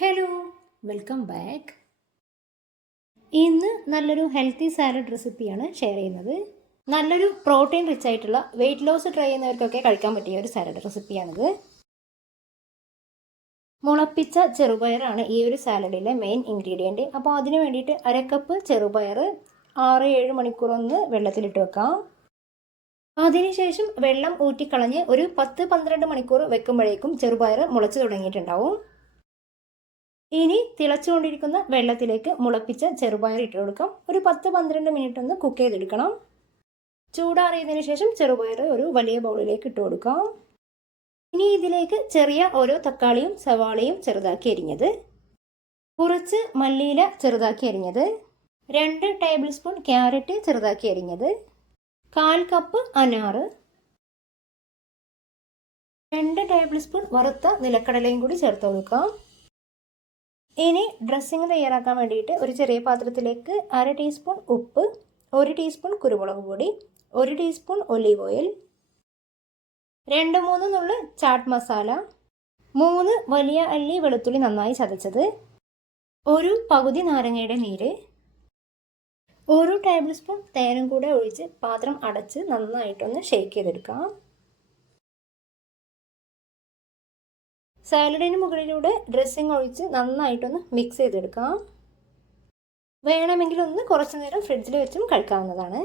Hello, welcome back. ഇന്ന് നല്ലൊരു healthy salad റെസിപ്പിയാണ് ഷെയർ ചെയ്യുന്നത്. നല്ലൊരു പ്രോട്ടീൻ റിച്ച് ആയിട്ടുള്ള വെയിറ്റ് ലോസ് ട്രൈ ചെയ്യുന്നവർക്കൊക്കെ കഴിക്കാൻ പറ്റിയ ഒരു സാലഡ് റെസിപ്പിയാണിത്. മുളപ്പിച്ച ചെറുപയറാണ് ഈ ഒരു സാലഡിലെ മെയിൻ ഇൻഗ്രീഡിയൻറ്റ്. അപ്പോൾ അതിന് വേണ്ടിയിട്ട് 1/2 കപ്പ് ചെറുപയർ 6-7 മണിക്കൂർ ഒന്ന് വെള്ളത്തിലിട്ട് വെക്കാം. അതിനുശേഷം വെള്ളം ഊറ്റിക്കളഞ്ഞ് ഒരു 10-12 മണിക്കൂർ വെക്കുമ്പോഴേക്കും ചെറുപയർ മുളച്ച് തുടങ്ങിയിട്ടുണ്ടാവും. ഇനി തിളച്ചുകൊണ്ടിരിക്കുന്ന വെള്ളത്തിലേക്ക് മുളപ്പിച്ച ചെറുപയർ ഇട്ട് കൊടുക്കാം. ഒരു 10-12 മിനിറ്റ് ഒന്ന് കുക്ക് ചെയ്തെടുക്കണം. ചൂടാറിയതിനു ശേഷം ചെറുപയർ ഒരു വലിയ ബൗളിലേക്ക് ഇട്ട് കൊടുക്കാം. ഇനി ഇതിലേക്ക് ചെറിയ ഓരോ തക്കാളിയും സവാളയും ചെറുതാക്കി അരിഞ്ഞത്, കുറച്ച് മല്ലിയില ചെറുതാക്കി അരിഞ്ഞത്, 2 ടേബിൾ സ്പൂൺ ക്യാരറ്റ് ചെറുതാക്കി അരിഞ്ഞത്, 1/4 കപ്പ് അനാറ്, 2 ടേബിൾ സ്പൂൺ വറുത്ത നിലക്കടലയും കൂടി ചേർത്ത് കൊടുക്കാം. ഇനി ഡ്രസ്സിങ് തയ്യാറാക്കാൻ വേണ്ടിയിട്ട് ഒരു ചെറിയ പാത്രത്തിലേക്ക് 1/2 ടീസ്പൂൺ ഉപ്പ്, 1 ടീസ്പൂൺ കുരുമുളക് പൊടി, 1 ടീസ്പൂൺ ഒലീവ് ഓയിൽ, 2-3 നുള്ള് ചാട്ട് മസാല, 3 വലിയ അല്ലി വെളുത്തുള്ളി നന്നായി ചതച്ചത്, ഒരു പകുതി നാരങ്ങയുടെ നീര്, 1 ടേബിൾ സ്പൂൺ തേനും കൂടെ ഒഴിച്ച് പാത്രം അടച്ച് നന്നായിട്ടൊന്ന് ഷേക്ക് ചെയ്തെടുക്കാം. സാലഡിന് മുകളിലൂടെ ഡ്രസ്സിങ് ഒഴിച്ച് നന്നായിട്ടൊന്ന് മിക്സ് ചെയ്തെടുക്കാം. വേണമെങ്കിൽ ഒന്ന് കുറച്ച് നേരം ഫ്രിഡ്ജിൽ വെച്ചും കഴിക്കാവുന്നതാണ്.